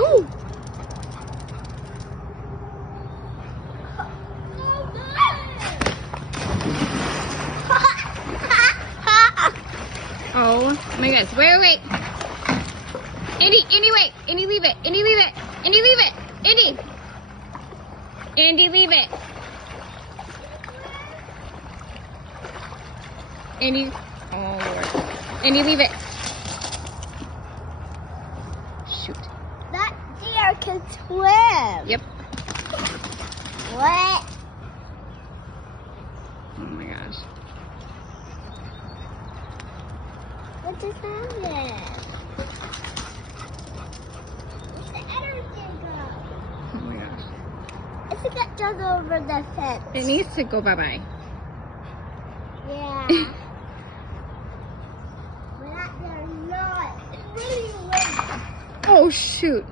Ooh. Oh my goodness. Wait. Andy, wait. Andy, leave it. Andy, leave it. Andy, leave it. Andy, leave it. Andy, oh Lord. Andy, leave it. Shoot. That deer can swim. Yep. What? Oh my gosh. What just happened? Where's the energy go? Oh my gosh. I think it jumped over the fence. It needs to go bye-bye. Yeah. But they're not. It's really windy. Oh shoot.